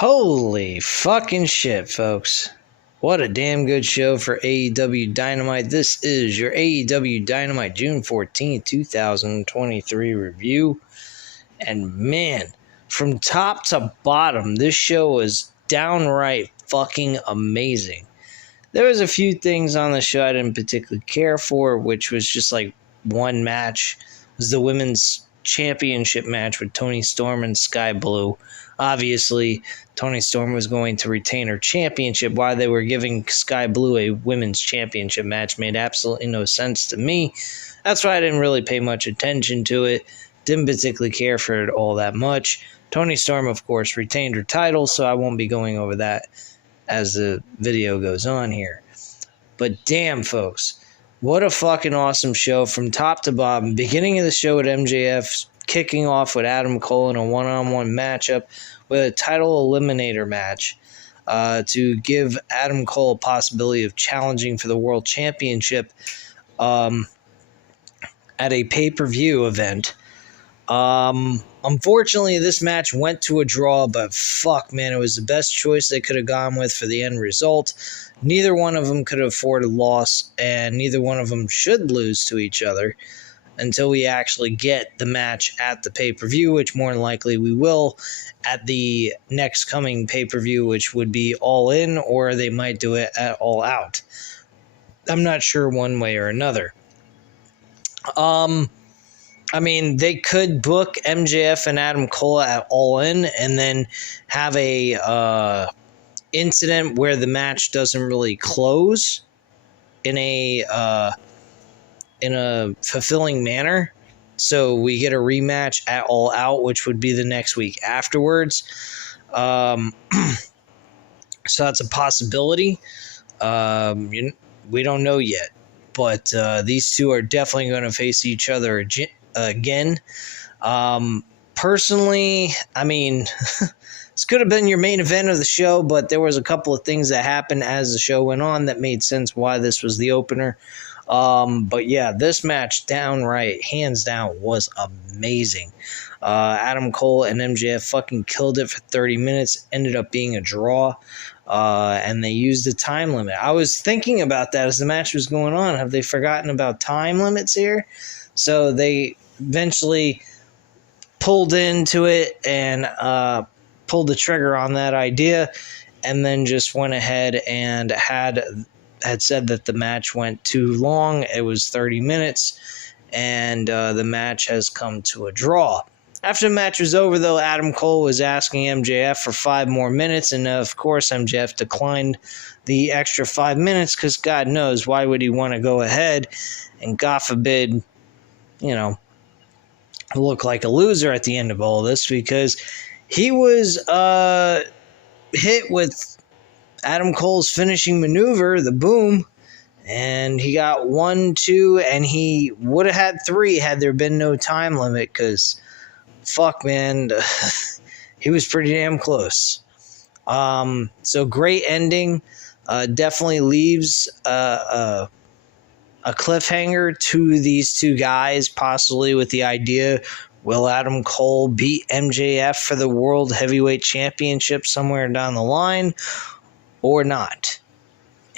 Holy fucking shit, folks. What a damn good show for AEW Dynamite. This is your AEW Dynamite June 14th, 2023 review. And man, from top to bottom, this show was downright fucking amazing. There was a few things on the show I didn't particularly care for, which was just like one match. It was the women's championship match with Toni Storm and Sky Blue. Obviously, Toni Storm was going to retain her championship while they were giving Sky Blue a women's championship match. Made absolutely no sense to me. That's why I didn't really pay much attention to it. Didn't particularly care for it all that much. Toni Storm, of course, retained her title, so I won't be going over that as the video goes on here. But damn, folks, what a fucking awesome show from top to bottom. Beginning of the show with MJF, kicking off with Adam Cole in a one-on-one matchup with a title eliminator match to give Adam Cole a possibility of challenging for the World Championship at a pay-per-view event. Unfortunately, this match went to a draw, but fuck, man, it was the best choice they could have gone with for the end result. Neither one of them could afford a loss, and neither one of them should lose to each other until we actually get the match at the pay-per-view, which more than likely we will at the next coming pay-per-view, which would be All In, or they might do it at All Out. I'm not sure one way or another. I mean, they could book MJF and Adam Cole at All In and then have a incident where the match doesn't really close in a fulfilling manner. So we get a rematch at All Out, which would be the next week afterwards. So that's a possibility. We don't know yet. But these two are definitely going to face each other again. Personally, I mean, this could have been your main event of the show, but there was a couple of things that happened as the show went on that made sense why this was the opener. But yeah, this match downright, hands down, was amazing. Adam Cole and MJF fucking killed it for 30 minutes, ended up being a draw. And they used the time limit. I was thinking about that as the match was going on. Have they forgotten about time limits here? So they eventually pulled into it and pulled the trigger on that idea, and then just went ahead and had said that the match went too long. It was 30 minutes, and the match has come to a draw. After the match was over, though, Adam Cole was asking MJF for 5 more minutes, and of course MJF declined the extra 5 minutes because God knows why would he want to go ahead and, God forbid, look like a loser at the end of all this, because he was hit with Adam Cole's finishing maneuver, the boom, and he got 1, 2, and he would have had 3 had there been no time limit, because fuck, man, he was pretty damn close. So great ending. Definitely leaves a cliffhanger to these two guys, possibly with the idea, will Adam Cole beat MJF for the World Heavyweight Championship somewhere down the line or not?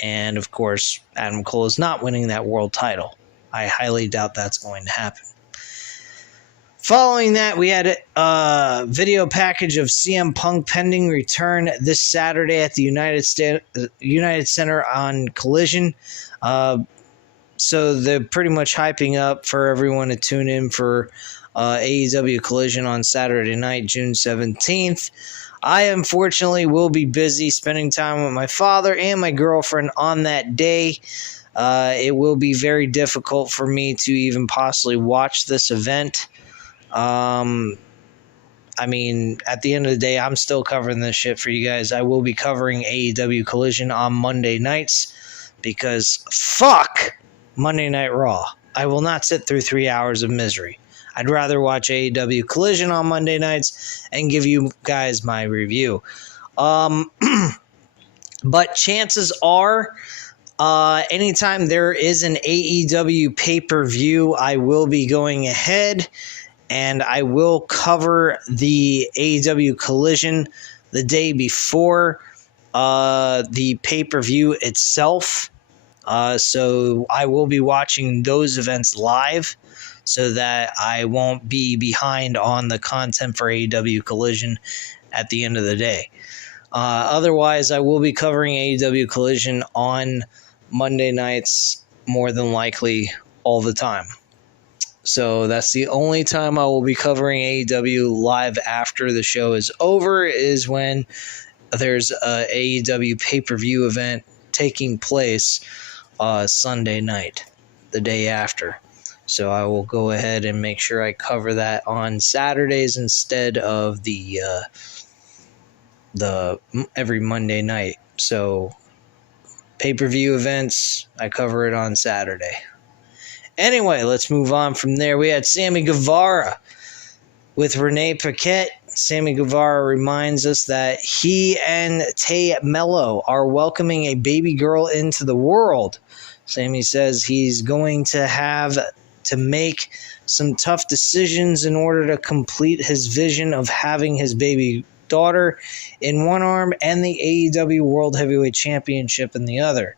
And of course, Adam Cole is not winning that world title. I highly doubt that's going to happen. Following that, we had a video package of CM Punk pending return this Saturday at the United Center on Collision. So they're pretty much hyping up for everyone to tune in for AEW Collision on Saturday night, June 17th. I, unfortunately, will be busy spending time with my father and my girlfriend on that day. It will be very difficult for me to even possibly watch this event. I mean, at the end of the day, I'm still covering this shit for you guys. I will be covering AEW Collision on Monday nights because fuck Monday Night Raw. I will not sit through 3 hours of misery. I'd rather watch AEW Collision on Monday nights and give you guys my review. But chances are, anytime there is an AEW pay-per-view, I will be going ahead and I will cover the AEW Collision the day before the pay-per-view itself. So I will be watching those events live so that I won't be behind on the content for AEW Collision at the end of the day. Otherwise, I will be covering AEW Collision on Monday nights more than likely all the time. So that's the only time I will be covering AEW live after the show is over, is when there's a AEW pay-per-view event taking place Sunday night, the day after. So I will go ahead and make sure I cover that on Saturdays instead of the every Monday night. So pay-per-view events, I cover it on Saturday. Anyway, let's move on from there. We had Sammy Guevara with Renee Paquette. Sammy Guevara reminds us that he and Tay Mello are welcoming a baby girl into the world. Sammy says he's going to have to make some tough decisions in order to complete his vision of having his baby daughter in one arm and the AEW World Heavyweight Championship in the other.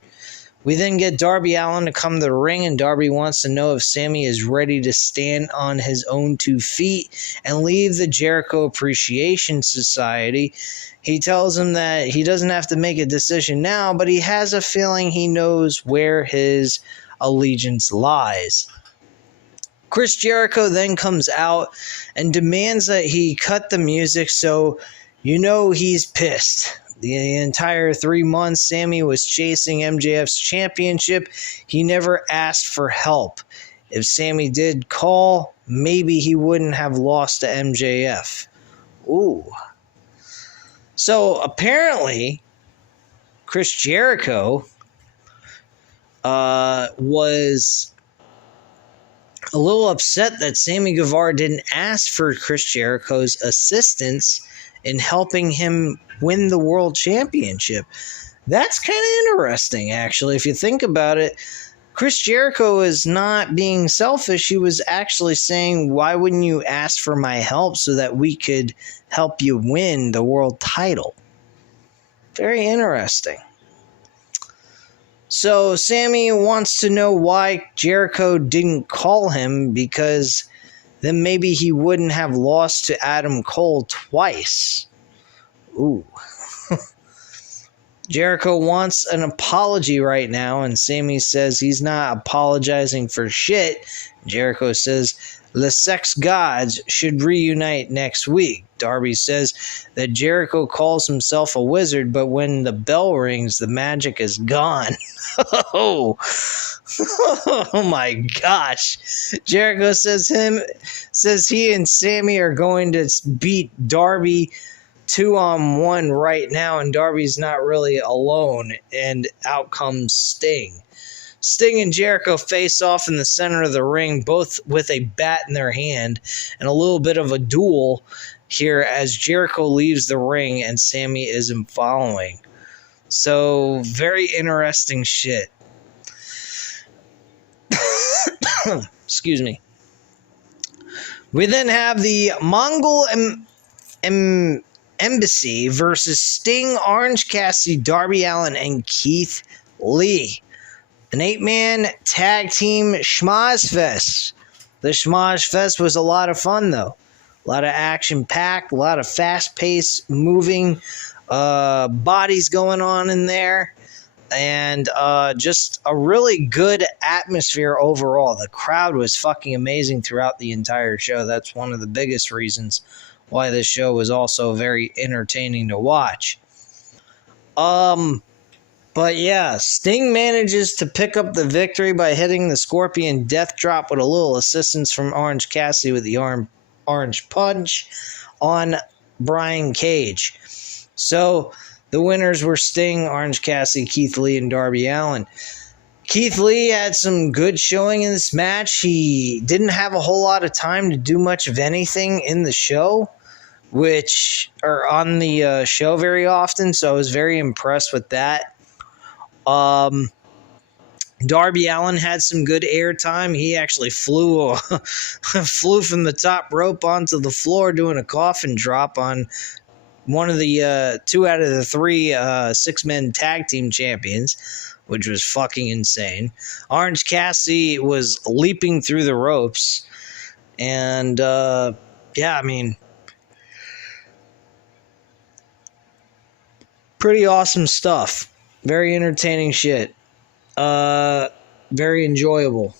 We then get Darby Allin to come to the ring, and Darby wants to know if Sammy is ready to stand on his own 2 feet and leave the Jericho Appreciation Society. He tells him that he doesn't have to make a decision now, but he has a feeling he knows where his allegiance lies. Chris Jericho then comes out and demands that he cut the music, so you know he's pissed. The entire 3 months Sammy was chasing MJF's championship, he never asked for help. If Sammy did call, maybe he wouldn't have lost to MJF. Ooh. So apparently, Chris Jericho was a little upset that Sammy Guevara didn't ask for Chris Jericho's assistance in helping him win the world championship. That's kind of interesting, actually. If you think about it, Chris Jericho is not being selfish. He was actually saying, why wouldn't you ask for my help so that we could help you win the world title? Very interesting. So Sammy wants to know why Jericho didn't call him, because then maybe he wouldn't have lost to Adam Cole twice. Ooh. Jericho wants an apology right now, and Sammy says he's not apologizing for shit. Jericho says the sex gods should reunite next week. Darby says that Jericho calls himself a wizard, but when the bell rings, the magic is gone. Oh my gosh. Jericho says he and Sammy are going to beat Darby 2-on-1 right now, and Darby's not really alone, and out comes Sting. Sting and Jericho face off in the center of the ring, both with a bat in their hand, and a little bit of a duel here as Jericho leaves the ring and Sammy isn't following. So, very interesting shit. Excuse me. We then have the Mongol Embassy versus Sting, Orange Cassidy, Darby Allin, and Keith Lee. An 8-man tag team Schmoz Fest. The Schmoz Fest was a lot of fun, though. A lot of action-packed, a lot of fast-paced, moving bodies going on in there. And just a really good atmosphere overall. The crowd was fucking amazing throughout the entire show. That's one of the biggest reasons why this show was also very entertaining to watch. But yeah, Sting manages to pick up the victory by hitting the Scorpion Death Drop with a little assistance from Orange Cassidy with the Orange Punch on Brian Cage. So the winners were Sting, Orange Cassidy, Keith Lee, and Darby Allin. Keith Lee had some good showing in this match. He didn't have a whole lot of time to do much of anything in the show, or on the show very often, so I was very impressed with that. Darby Allin had some good airtime. He actually flew from the top rope onto the floor doing a coffin drop on one of the 2 out of the 3 6-man tag team champions, which was fucking insane. Orange Cassidy was leaping through the ropes, and yeah, I mean, pretty awesome stuff. Very entertaining shit. Very enjoyable.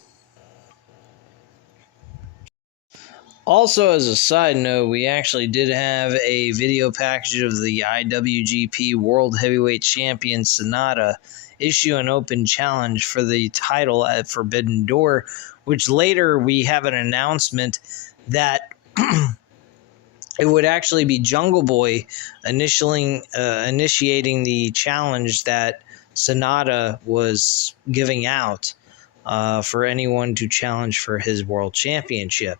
Also, as a side note, we actually did have a video package of the IWGP World Heavyweight Champion Sonata issue an open challenge for the title at Forbidden Door, which later we have an announcement that it would actually be Jungle Boy initiating the challenge that Sonata was giving out for anyone to challenge for his world championship.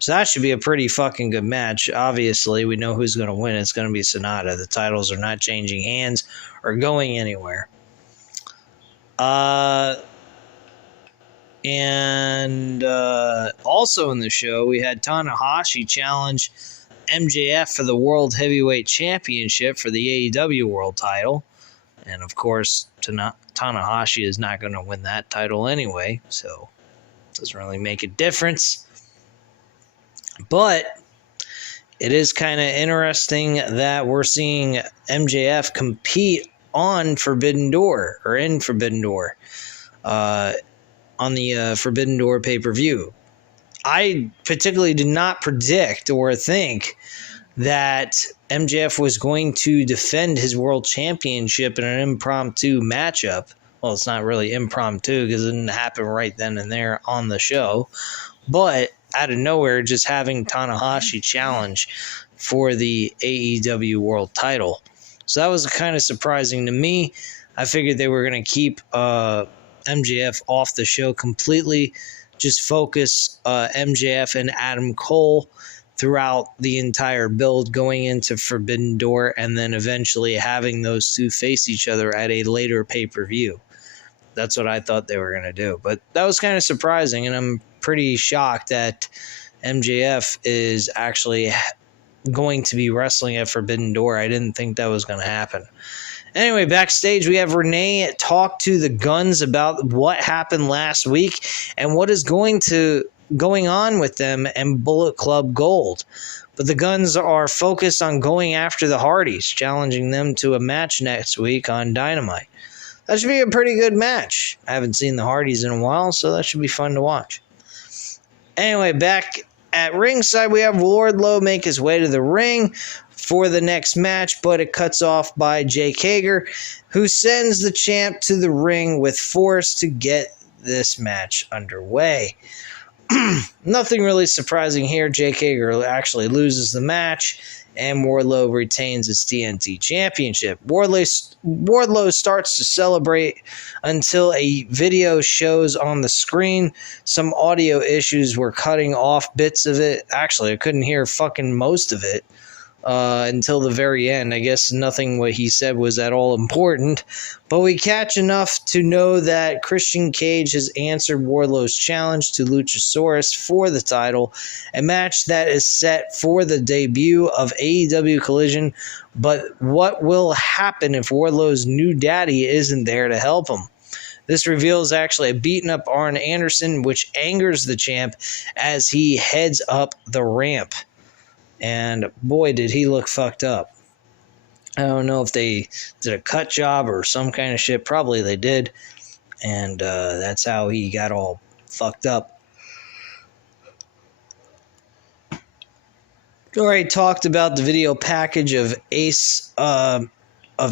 So that should be a pretty fucking good match. Obviously, we know who's going to win. It's going to be Sonata. The titles are not changing hands or going anywhere. And also in the show, we had Tanahashi challenge MJF for the World Heavyweight Championship for the AEW World title. And of course, Tanahashi is not going to win that title anyway, so it doesn't really make a difference. But it is kind of interesting that we're seeing MJF compete on Forbidden Door, or in Forbidden Door, on the Forbidden Door pay-per-view. I particularly did not predict or think that MJF was going to defend his world championship in an impromptu matchup. Well, it's not really impromptu because it didn't happen right then and there on the show. But out of nowhere, just having Tanahashi challenge for the AEW World title. So that was kind of surprising to me. I figured they were going to keep MJF off the show completely, just focus MJF and Adam Cole throughout the entire build going into Forbidden Door, and then eventually having those two face each other at a later pay-per-view. That's what I thought they were going to do. But that was kind of surprising, and I'm pretty shocked that MJF is actually going to be wrestling at Forbidden Door. I didn't think that was going to happen. Anyway, backstage, we have Renee talk to the Guns about what happened last week and what is going on with them and Bullet Club Gold. But the Guns are focused on going after the Hardys, challenging them to a match next week on Dynamite. That should be a pretty good match. I haven't seen the Hardys in a while, so that should be fun to watch. Anyway, back at ringside, we have Wardlow make his way to the ring for the next match, but it cuts off by Jake Hager, who sends the champ to the ring with force to get this match underway. Nothing really surprising here. Jake Hager actually loses the match, and Wardlow retains his TNT Championship. Wardlow starts to celebrate until a video shows on the screen. Some audio issues were cutting off bits of it. Actually, I couldn't hear fucking most of it until the very end. I guess nothing what he said was at all important. But we catch enough to know that Christian Cage has answered Wardlow's challenge to Luchasaurus for the title, a match that is set for the debut of AEW Collision. But what will happen if Wardlow's new daddy isn't there to help him? This reveals actually a beaten up Arn Anderson, which angers the champ as he heads up the ramp. And boy, did he look fucked up. I don't know if they did a cut job or some kind of shit. Probably they did. And that's how he got all fucked up. Already talked about the video package of Ace of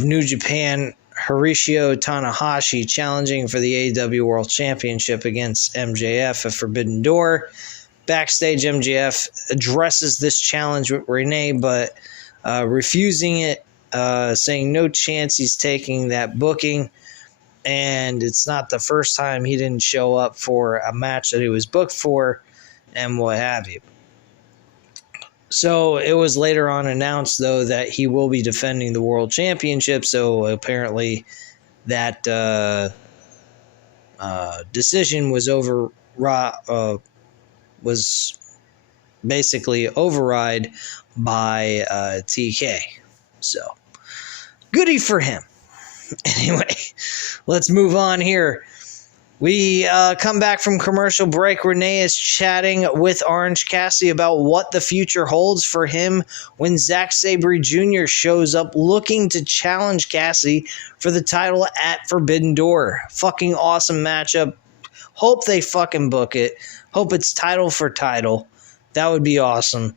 New Japan, Hiroshi Tanahashi, challenging for the AEW World Championship against MJF at Forbidden Door. Backstage, MJF addresses this challenge with Renee, but refusing it, saying no chance he's taking that booking. And it's not the first time he didn't show up for a match that he was booked for and what have you. So it was later on announced, though, that he will be defending the World Championship. So apparently that decision was basically override by TK. So, goody for him. Anyway, let's move on here. We come back from commercial break. Renee is chatting with Orange Cassidy about what the future holds for him when Zack Sabre Jr. shows up looking to challenge Cassidy for the title at Forbidden Door. Fucking awesome matchup. Hope they fucking book it. Hope it's title for title. That would be awesome.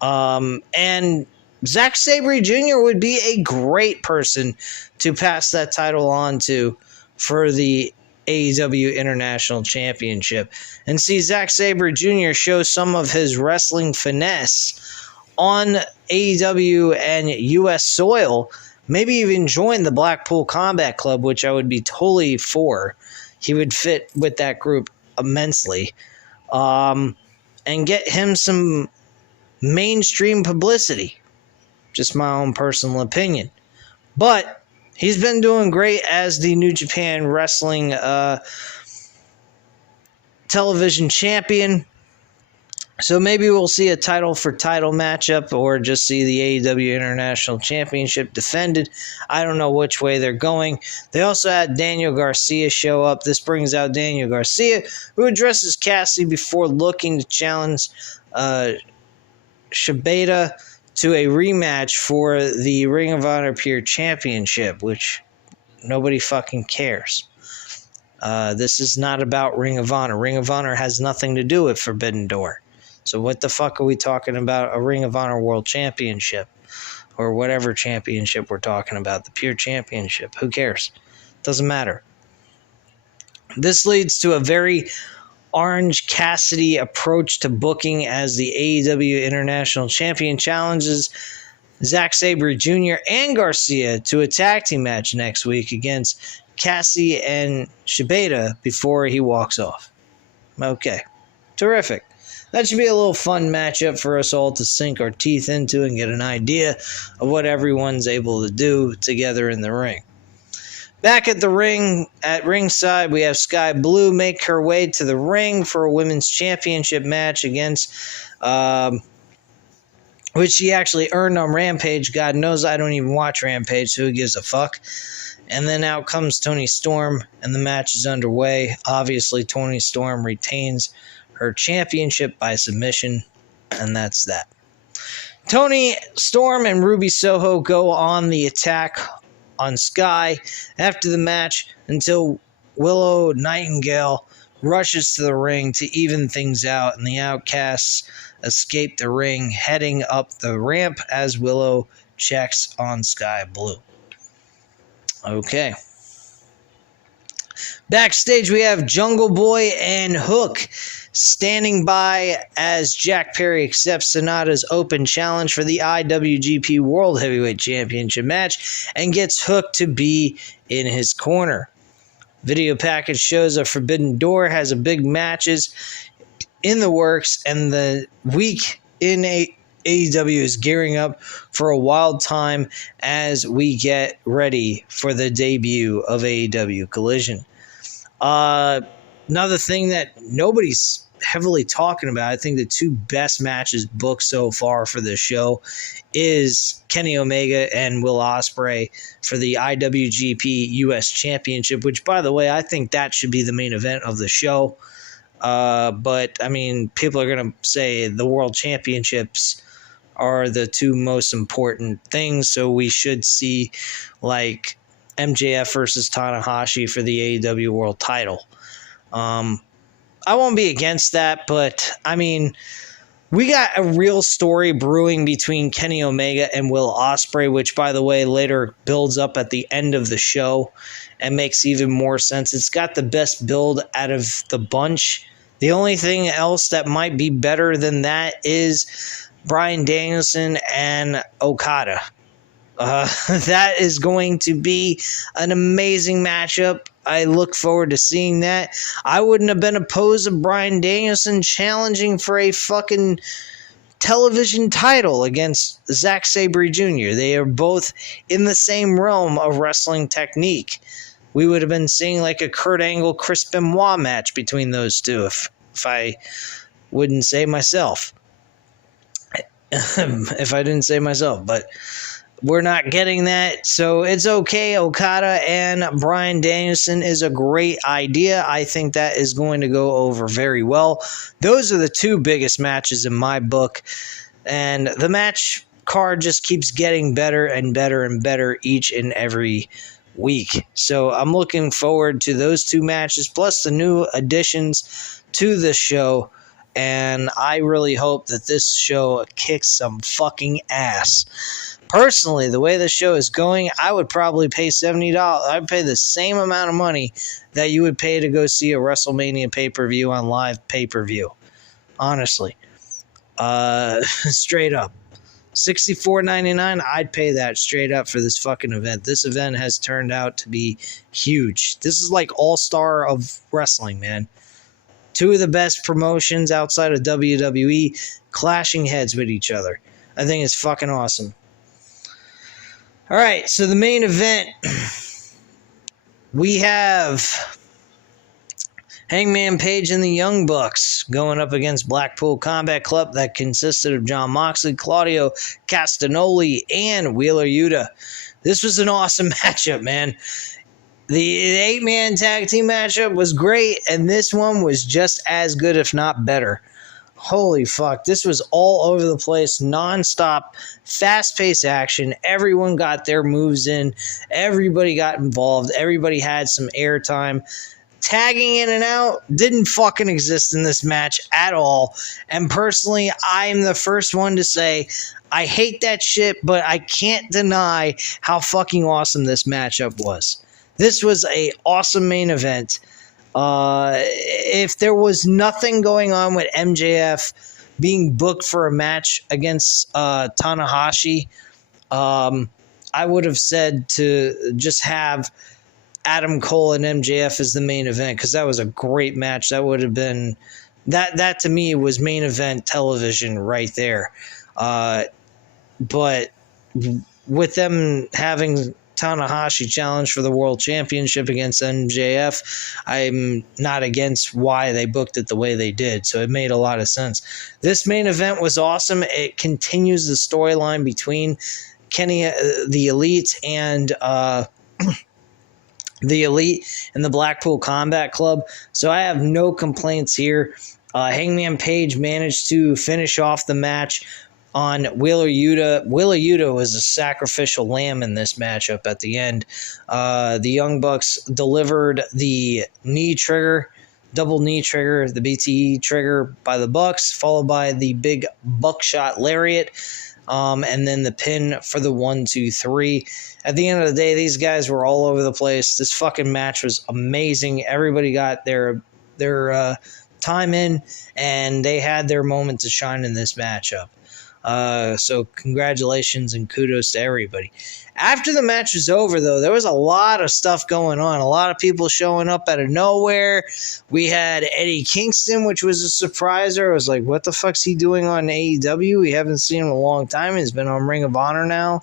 And Zack Sabre Jr. would be a great person to pass that title on to for the AEW International Championship, and see Zack Sabre Jr. show some of his wrestling finesse on AEW and US soil, maybe even join the Blackpool Combat Club, which I would be totally for. He would fit with that group immensely, and get him some mainstream publicity. Just my own personal opinion. But he's been doing great as the New Japan Wrestling television champion. So maybe we'll see a title for title matchup or just see the AEW International Championship defended. I don't know which way they're going. They also had Daniel Garcia show up. This brings out Daniel Garcia, who addresses Cassidy before looking to challenge Shibata to a rematch for the Ring of Honor Pure Championship, which nobody fucking cares. This is not about Ring of Honor. Ring of Honor has nothing to do with Forbidden Door. So what the fuck are we talking about? A Ring of Honor World Championship or whatever championship we're talking about, the Pure Championship. Who cares? Doesn't matter. This leads to a very Orange Cassidy approach to booking as the AEW International Champion challenges Zack Sabre Jr. and Garcia to a tag team match next week against Cassidy and Shibata before he walks off. Okay. Terrific. That should be a little fun matchup for us all to sink our teeth into and get an idea of what everyone's able to do together in the ring. Back at the ring, at ringside, we have Sky Blue make her way to the ring for a women's championship match against, which she actually earned on Rampage. God knows I don't even watch Rampage, so who gives a fuck? And then out comes Toni Storm, and the match is underway. Obviously, Toni Storm retains her championship by submission, and that's that. Toni Storm and Ruby Soho go on the attack on Sky after the match until Willow Nightingale rushes to the ring to even things out, and the Outcasts escape the ring, heading up the ramp as Willow checks on Sky Blue. Okay. Backstage, we have Jungle Boy and Hook standing by as Jack Perry accepts Sonata's open challenge for the IWGP World Heavyweight Championship match and gets Hook to be in his corner. Video package shows a Forbidden Door has a big matches in the works, and the week in AEW is gearing up for a wild time as we get ready for the debut of AEW Collision. Another thing that nobody's heavily talking about, I think the two best matches booked so far for this show is Kenny Omega and Will Ospreay for the IWGP US Championship, which, by the way, I think that should be the main event of the show. But, I mean, people are going to say the World Championships are the two most important things, so we should see, like, MJF versus Tanahashi for the AEW World title. I won't be against that, but, I mean, we got a real story brewing between Kenny Omega and Will Ospreay, which, by the way, later builds up at the end of the show and makes even more sense. It's got the best build out of the bunch. The only thing else that might be better than that is Bryan Danielson and Okada. That is going to be an amazing matchup. I look forward to seeing that. I wouldn't have been opposed to Bryan Danielson challenging for a fucking television title against Zack Sabre Jr. They are both in the same realm of wrestling technique. We would have been seeing like a Kurt Angle, Chris Benoit match between those two if I wouldn't say myself. If I didn't say myself, but We're not getting that, so it's okay. Okada and Bryan Danielson is a great idea. I think that is going to go over very well. Those are the two biggest matches in my book, and the match card just keeps getting better and better and better each and every week. So I'm looking forward to those two matches, plus the new additions to the show, and I really hope that this show kicks some fucking ass. Personally, the way this show is going, I would probably pay $70. I'd pay the same amount of money that you would pay to go see a WrestleMania pay-per-view on live pay-per-view. Honestly. Straight up. $64.99, I'd pay that straight up for this fucking event. This event has turned out to be huge. This is like all-star of wrestling, man. Two of the best promotions outside of WWE clashing heads with each other. I think it's fucking awesome. All right, so the main event, we have Hangman Page and the Young Bucks going up against Blackpool Combat Club that consisted of Jon Moxley, Claudio Castagnoli, and Wheeler Yuta. This was an awesome matchup, man. The 8-man tag team matchup was great, and this one was just as good, if not better. Holy fuck, this was all over the place, non-stop, fast-paced action. Everyone got their moves in. Everybody got involved. Everybody had some airtime. Tagging in and out didn't fucking exist in this match at all. And personally, I'm the first one to say, I hate that shit, but I can't deny how fucking awesome this matchup was. This was an awesome main event. If there was nothing going on with MJF being booked for a match against Tanahashi, I would have said to just have Adam Cole and MJF as the main event, because that was a great match. That would have been that to me was main event television right there. But with them having Tanahashi challenge for the world championship against MJF, I'm not against why they booked it the way they did, so it made a lot of sense. This main event was awesome. It continues the storyline between Kenny the Elite and the Elite and the Blackpool Combat Club, so I have no complaints here. Hangman Page managed to finish off the match on Wheeler Yuta. Wheeler Yuta was a sacrificial lamb in this matchup at the end. The Young Bucks delivered the knee trigger, double knee trigger, the BTE trigger by the Bucks, followed by the big buckshot lariat, and then the pin for the 1, 2, 3. At the end of the day, these guys were all over the place. This fucking match was amazing. Everybody got their time in, and they had their moment to shine in this matchup. So congratulations and kudos to everybody. After the match was over, though, there was a lot of stuff going on. A lot of people showing up out of nowhere. We had Eddie Kingston, which was a surpriser. I was like, what the fuck's he doing on AEW? We haven't seen him in a long time. He's been on Ring of Honor now.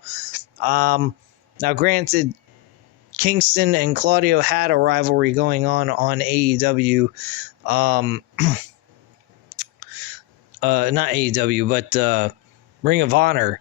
Now, granted, Kingston and Claudio had a rivalry going on AEW. Not AEW, but Ring of Honor.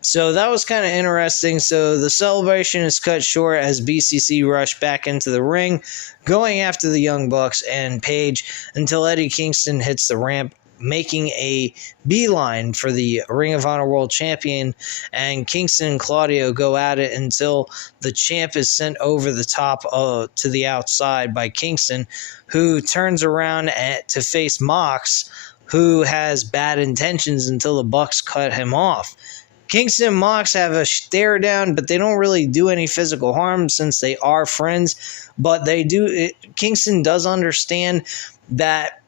So that was kind of interesting. So the celebration is cut short as BCC rushed back into the ring, going after the Young Bucks and Page until Eddie Kingston hits the ramp, making a beeline for the Ring of Honor World Champion, and Kingston and Claudio go at it until the champ is sent over the top to the outside by Kingston, who turns around to face Mox, who has bad intentions until the Bucks cut him off. Kingston and Mox have a stare down, but they don't really do any physical harm since they are friends. But they do. Kingston does understand that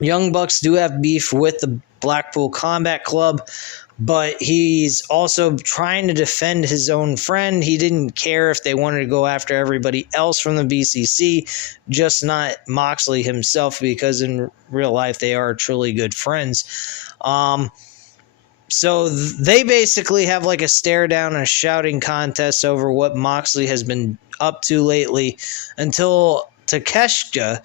Young Bucks do have beef with the Blackpool Combat Club, but he's also trying to defend his own friend. He didn't care if they wanted to go after everybody else from the BCC, just not Moxley himself, because in real life they are truly good friends. So they basically have like a stare down and a shouting contest over what Moxley has been up to lately until Takeshita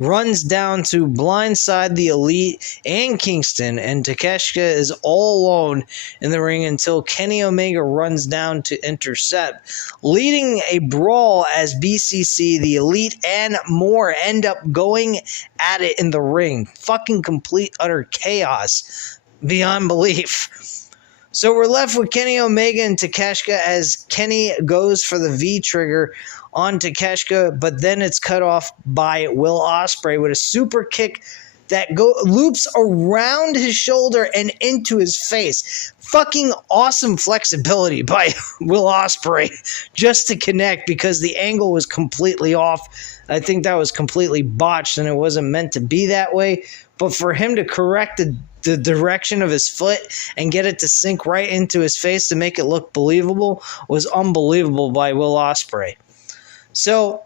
runs down to blindside the Elite and Kingston, and Takeshita is all alone in the ring until Kenny Omega runs down to intercept, leading a brawl as BCC, the Elite, and more end up going at it in the ring. Fucking complete, utter chaos beyond belief. So we're left with Kenny Omega and Takeshita as Kenny goes for the V-trigger on Takeshita, but then it's cut off by Will Ospreay with a super kick that loops around his shoulder and into his face. Fucking awesome flexibility by Will Ospreay just to connect, because the angle was completely off. I think that was completely botched and it wasn't meant to be that way. But for him to correct the direction of his foot and get it to sink right into his face to make it look believable was unbelievable by Will Ospreay. So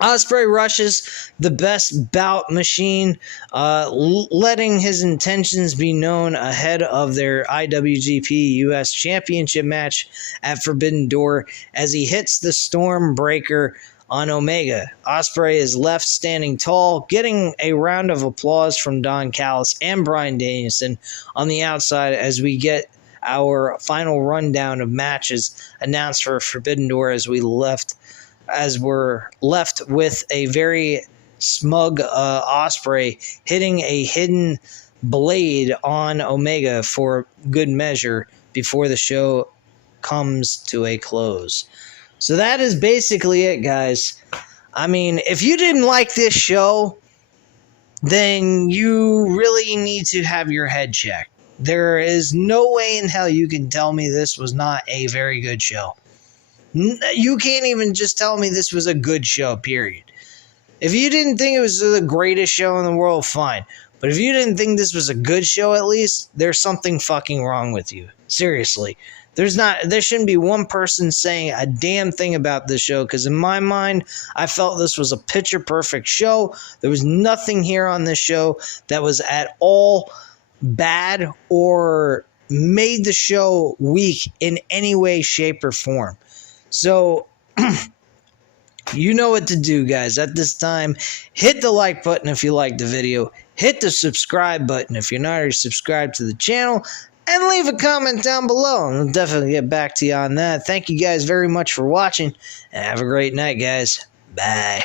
Ospreay rushes the Best Bout machine, letting his intentions be known ahead of their IWGP US Championship match at Forbidden Door as he hits the Stormbreaker on Omega. Ospreay is left standing tall, getting a round of applause from Don Callis and Bryan Danielson on the outside as we get our final rundown of matches announced for Forbidden Door as we're left with a very smug Ospreay hitting a hidden blade on Omega for good measure before the show comes to a close. So that is basically it, guys. I mean, if you didn't like this show, then you really need to have your head checked. There is no way in hell you can tell me this was not a very good show. You can't even just tell me this was a good show, period. If you didn't think it was the greatest show in the world, fine. But if you didn't think this was a good show, at least, there's something fucking wrong with you. Seriously. There shouldn't be one person saying a damn thing about this show, because in my mind, I felt this was a picture-perfect show. There was nothing here on this show that was at all bad or made the show weak in any way, shape, or form. So, you know what to do, guys. At this time, hit the like button if you liked the video. Hit the subscribe button if you're not already subscribed to the channel. And leave a comment down below, and I'll definitely get back to you on that. Thank you guys very much for watching, and have a great night, guys. Bye.